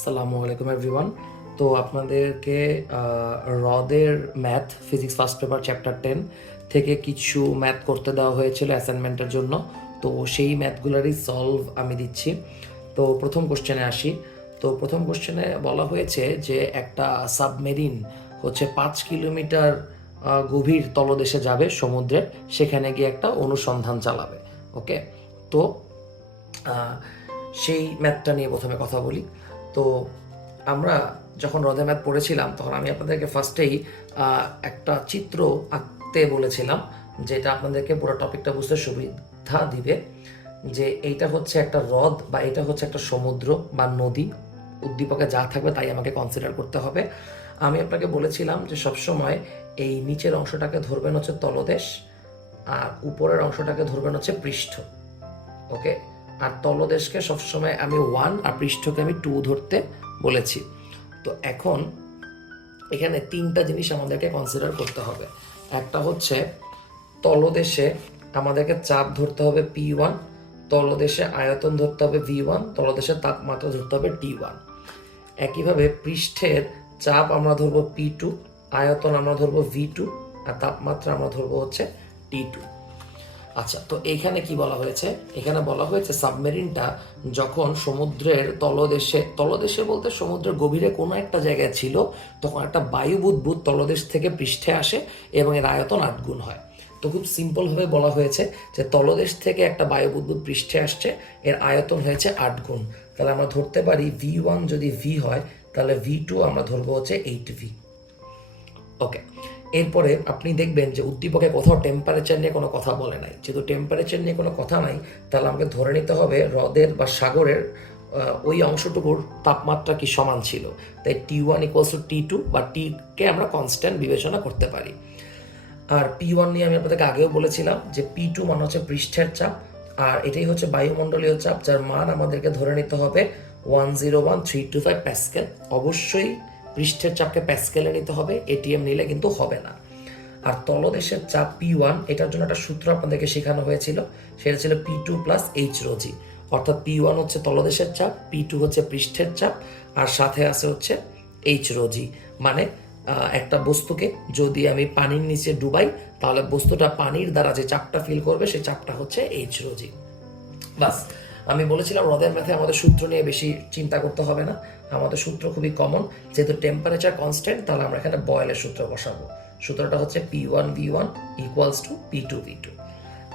আসসালামু আলাইকুম এভরিওয়ান। তো আপনাদেরকে হ্রদের math physics first paper chapter 10 থেকে কিছু ম্যাথ করতে দেওয়া হয়েছিল অ্যাসাইনমেন্টের জন্য। তো সেই ম্যাথগুলোরই সলভ আমি দিচ্ছি। তো প্রথম কোশ্চেনে আসি। তো প্রথম কোশ্চেনে বলা হয়েছে যে একটা সাবমেরিন হচ্ছে 5 কিলোমিটার গভীর তলদেশে যাবে সমুদ্রের, সেখানে গিয়ে একটা অনুসন্ধান চালাবে। ওকে, তো সেই ম্যাথটা নিয়ে প্রথমে কথা বলি। তো আমরা যখন হ্রদের ম্যাথ পড়েছিলাম তখন আমি আপনাদেরকে ফার্স্টেই একটা চিত্র আঁকতে বলেছিলাম, যেটা আপনাদেরকে পুরো টপিকটা বুঝতে সুবিধা দিবে। যে এইটা হচ্ছে একটা হ্রদ বা এটা হচ্ছে একটা সমুদ্র বা নদী, উদ্দীপকে যা থাকবে তাই আমাকে কনসিডার করতে হবে। আমি আপনাকে বলেছিলাম যে সবসময় এই নিচের অংশটাকে ধরবেন হচ্ছে তলদেশ, আর উপরের অংশটাকে ধরবেন হচ্ছে পৃষ্ঠ। ওকে, আর তলদেশকে সবসময় আমি 1 আর পৃষ্ঠকে আমি 2 ধরতে বলেছি। তো এখন এখানে তিনটা জিনিস আমাদেরকে কনসিডার করতে হবে। একটা হচ্ছে তলদেশে আমাদেরকে চাপ ধরতে হবে P1, তলদেশে আয়তন ধরতে হবে V1, তলদেশে তাপমাত্রা ধরতে হবে T1। একইভাবে পৃষ্ঠের চাপ আমরা ধরবো P2, আয়তন আমরা ধরবো V2, আর তাপমাত্রা আমরা ধরবো হচ্ছে T2। আচ্ছা, তো এইখানে কি বলা হয়েছে? এখানে বলা হয়েছে সাবমেরিনটা যখন সমুদ্রের তলদেশে বলতে সমুদ্রের গভীরে কোনো একটা জায়গায় ছিল, তখন একটা বায়ু বুদবুদ তলদেশ থেকে পৃষ্ঠে আসে এবং এর আয়তন 8 গুণ হয়। তো খুব সিম্পলভাবে বলা হয়েছে যে তলদেশ থেকে একটা বায়ু বুদবুদ পৃষ্ঠে আসছে, এর আয়তন হয়েছে 8 গুণ। তাহলে আমরা ধরতে পারি V1 যদি V হয়, তাহলে V2 আমরা ধরবো হচ্ছে 8V। ওকে, এরপরে আপনি দেখবেন যে উদ্দীপকে কোথাও টেম্পারেচার নিয়ে কোনো কথা বলে নাই। যেহেতু টেম্পারেচার নিয়ে কোনো কথা নাই, তাহলে আমাকে ধরে নিতে হবে হ্রদের বা সাগরের ওই অংশটুকুর তাপমাত্রা কি সমান ছিল। তাই T1 ইকুয়ালস টু T2 বা কে আমরা কনস্ট্যান্ট বিবেচনা করতে পারি। আর P1 নিয়ে আমি আপনাদেরকে আগেও বলেছিলাম যে P2 মানে হচ্ছে পৃষ্ঠের চাপ, আর এটাই হচ্ছে বায়ুমণ্ডলীয় চাপ, যার মান আমাদেরকে ধরে নিতে হবে 101,325 প্যাসকেল। অবশ্যই পৃষ্ঠের চাপকে প্যাসকেলে নিতে হবে, এটিএম নিলে কিন্তু হবে না। আর তলদেশের চাপ P1, এটার জন্য একটা সূত্র আপনাদেরকে শেখানো হয়েছিল, সেটা ছিল P2 প্লাস এইচ রোজি। অর্থাৎ P1 হচ্ছে তলদেশের চাপ, P2 হচ্ছে পৃষ্ঠের চাপ, আর সাথে আছে হচ্ছে এইচ রোজি। মানে একটা বস্তুকে যদি আমি পানির নিচে ডুবাই, তাহলে বস্তুটা পানির দ্বারা যে চাপটা ফিল করবে সেই চাপটা হচ্ছে এইচ রোজি। বাস, আমি বলেছিলাম হ্রদের ম্যাথে আমাদের সূত্র নিয়ে বেশি চিন্তা করতে হবে না, আমাদের সূত্র খুবই কমন। যেহেতু টেম্পারেচার কনস্ট্যান্ট, তাহলে আমরা এখানে বয়েলের সূত্র বসাবো। সূত্রটা হচ্ছে P1V1 ইকুয়ালস টু P2V2।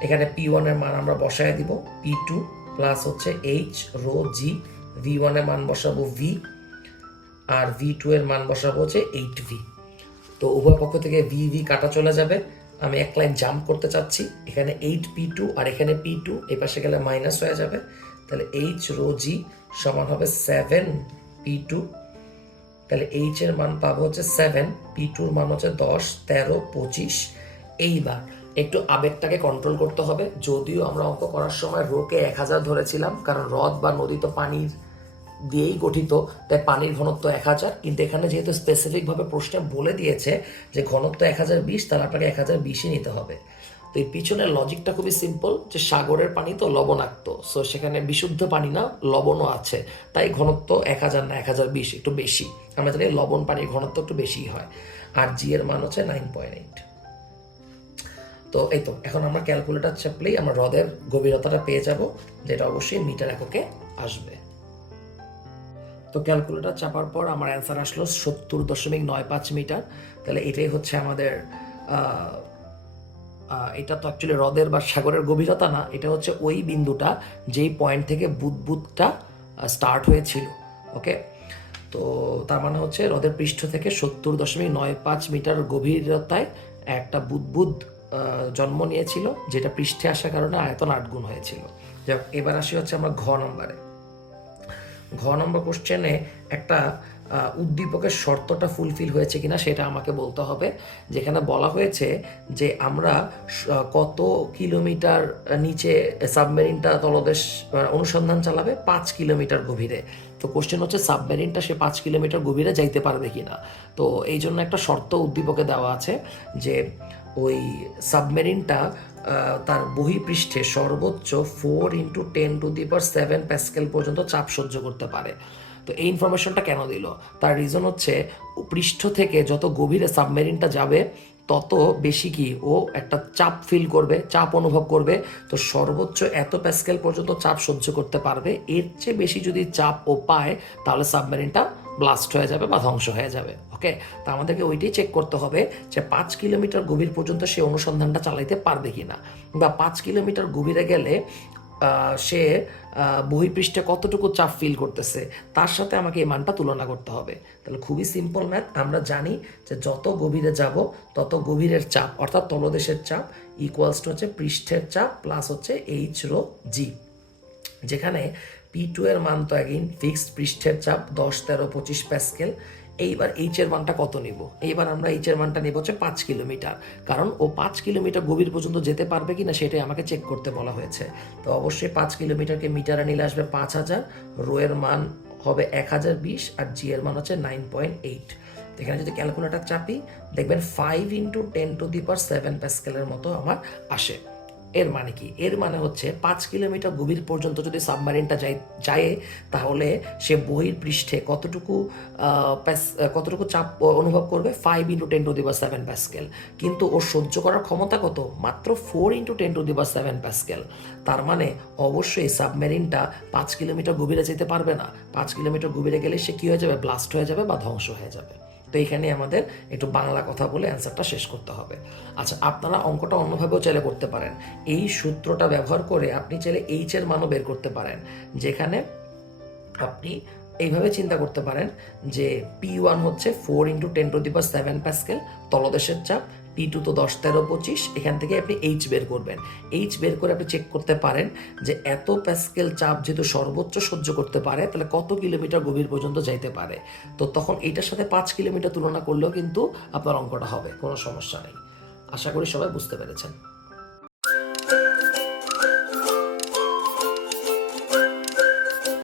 এখানে P1 এর মান আমরা বসায় দিব P2 প্লাস হচ্ছে এইচ রো জি, V1 এর মান বসাবো V, আর V2 এর মান বসাবো হচ্ছে 8V। তো উভয় পক্ষ থেকে V কাটা চলে যাবে। আমি এক লাইন জাম্প করতে চাচ্ছি, এখানে 8P2 আর এখানে P2 এই পাশে গেলে মাইনাস হয়ে যাবে। তাহলে এইচ রো জি সমান হবে 7P2। তাহলে এইচ এর মান পাবো হচ্ছে 7, P2 এর মান হচ্ছে 10, 13, 25। এইবার একটু আবেগটাকে কন্ট্রোল করতে হবে। যদিও আমরা অঙ্ক করার সময় রোকে 1000 ধরেছিলাম, কারণ হ্রদ বা নদী তো পানির দিয়েই গঠিত, তাই পানির ঘনত্ব 1000। কিন্তু এখানে যেহেতু স্পেসিফিকভাবে প্রশ্নে বলে দিয়েছে যে ঘনত্ব 1020, তাহলে আপনাকে 1020ই নিতে হবে। তো এই পিছনের লজিকটা খুবই সিম্পল, যে সাগরের পানি তো লবণাক্ত, সো সেখানে বিশুদ্ধ পানি না, লবণও আছে, তাই ঘনত্ব 1000 না 1020, একটু বেশি। আমরা জানি লবণ পানির ঘনত্ব একটু বেশি হয়। আর জি এর মান হচ্ছে 9.8। তো এই তো, এখন আমরা ক্যালকুলেটর চাপলেই আমরা হ্রদের গভীরতাটা পেয়ে যাব, যেটা অবশ্যই মিটার এককে আসবে। তো ক্যালকুলেটর চাপার পর আমার অ্যান্সার আসলো 70.95 মিটার। তাহলে এটাই হচ্ছে আমাদের এটা তো অ্যাকচুয়ালি হ্রদের বা সাগরের গভীরতা না, এটা হচ্ছে ওই বিন্দুটা যেই পয়েন্ট থেকে বুদবুদটা স্টার্ট হয়েছিল। ওকে, তো তার মানে হচ্ছে হ্রদের পৃষ্ঠ থেকে 70.95 মিটার গভীরতায় একটা বুদবুদ জন্ম নিয়েছিল, যেটা পৃষ্ঠে আসার কারণে আয়তন 8 গুণ হয়েছিল। যাক, এবার আসি হচ্ছে আমরা ঘ নম্বরে। ঘ নম্বর কোশ্চেনে একটা উদ্দীপকের শর্তটা ফুলফিল হয়েছে কিনা সেটা আমাকে বলতে হবে। যেখানে বলা হয়েছে যে আমরা কত কিলোমিটার নিচে সাবমেরিনটা তলদেশ অনুসন্ধান চালাবে, 5 কিলোমিটার গভীরে। তো কোশ্চেন হচ্ছে সাবমেরিনটা সে 5 কিলোমিটার গভীরে যাইতে পারবে কিনা। তো এই জন্য একটা শর্ত উদ্দীপকে দেওয়া আছে যে ওই সাবমেরিনটা তার বহিঃপৃষ্ঠে সর্বোচ্চ 4 × 10⁷ প্যাসকেল পর্যন্ত চাপ সহ্য করতে পারে। তো এই ইনফরমেশনটা কেন দিল? তার রিজন হচ্ছে পৃষ্ঠ থেকে যত গভীরে সাবমেরিনটা যাবে তত বেশি কি ও একটা চাপ ফিল করবে, চাপ অনুভব করবে। তো সর্বোচ্চ এত প্যাসকেল পর্যন্ত চাপ সহ্য করতে পারবে। এর চেয়ে বেশি যদি চাপ ও পায় তাহলে সাবমেরিনটা ব্লাস্ট হয়ে যাবে বা ধ্বংস হয়ে যাবে। ওকে, তা আমাদেরকে ওইটাই চেক করতে হবে যে 5 কিলোমিটার গভীর পর্যন্ত সে অনুসন্ধানটা চালাইতে পারবে কিনা, বা 5 কিলোমিটার গভীরে গেলে সে বহিঃপৃষ্ঠে কতটুকু চাপ ফিল করতেছে তার সাথে আমাকে এই মানটা তুলনা করতে হবে। তাহলে খুবই সিম্পল ম্যাথ, আমরা জানি যে যত গভীরে যাব তত গভীরের চাপ অর্থাৎ তলদেশের চাপ ইকুয়ালস টু হচ্ছে পৃষ্ঠের চাপ প্লাস হচ্ছে এইচ রো জি, যেখানে P2 এর মান তো অ্যাগেইন ফিক্সড পৃষ্ঠের চাপ 10, 13, 25 প্যাসকেল। এইবার এইচ এর মানটা কত নিব? এইবার আমরা এইচ এর মানটা নিব হচ্ছে 5 কিলোমিটার, কারণ ও 5 কিলোমিটার গভীর পর্যন্ত যেতে পারবে কিনা সেটাই আমাকে চেক করতে বলা হয়েছে। তো অবশ্যই 5 কিলোমিটারকে মিটারে নিলে আসবে 5000, রো এর মান হবে 1020 আর জি এর মান হচ্ছে 9.8। এখানে যদি ক্যালকুলেটর চাপি দেখবেন 5 × 10⁷ প্যাসকেলের মতো আমার আসে। এর মানে কি? এর মানে হচ্ছে 5 কিলোমিটার গভীর পর্যন্ত যদি সাবমারিনটা যায় তাহলে সে বহির্পৃষ্ঠে কতটুকু চাপ অনুভব করবে? 5 × 10⁷ প্যাসকেল। কিন্তু ওর সহ্য করার ক্ষমতা কত? মাত্র 4 × 10⁷ প্যাসকেল। তার মানে অবশ্যই সাবমেরিনটা 5 কিলোমিটার গভীরে যেতে পারবে না। 5 কিলোমিটার গভীরে গেলে সে কী হয়ে যাবে? ব্লাস্ট হয়ে যাবে বা ধ্বংস হয়ে যাবে। তো এখানে আমাদের একটু বাংলা কথা বলে অ্যান্সারটা শেষ করতে হবে। আচ্ছা, আপনারা অঙ্কটা অন্যভাবেও চাইলে করতে পারেন। এই সূত্রটা ব্যবহার করে আপনি চাইলে এইচ এর মানও বের করতে পারেন, যেখানে আপনি এইভাবে চিন্তা করতে পারেন যে P1 হচ্ছে 4 × 10⁷ প্যাসকেল তলদেশের চাপ, P2 তো 10, 13, 25, এখান থেকে আপনি এইচ বের করবেন। এইচ বের করে আপনি চেক করতে পারেন যে এত প্যাসকেল চাপ যেহেতু সর্বোচ্চ সহ্য করতে পারে তাহলে কত কিলোমিটার গভীর পর্যন্ত যাইতে পারে। তো তখন এইটার সাথে 5 কিলোমিটার তুলনা করলেও কিন্তু আপনার অঙ্কটা হবে, কোনো সমস্যা নেই। আশা করি সবাই বুঝতে পেরেছেন।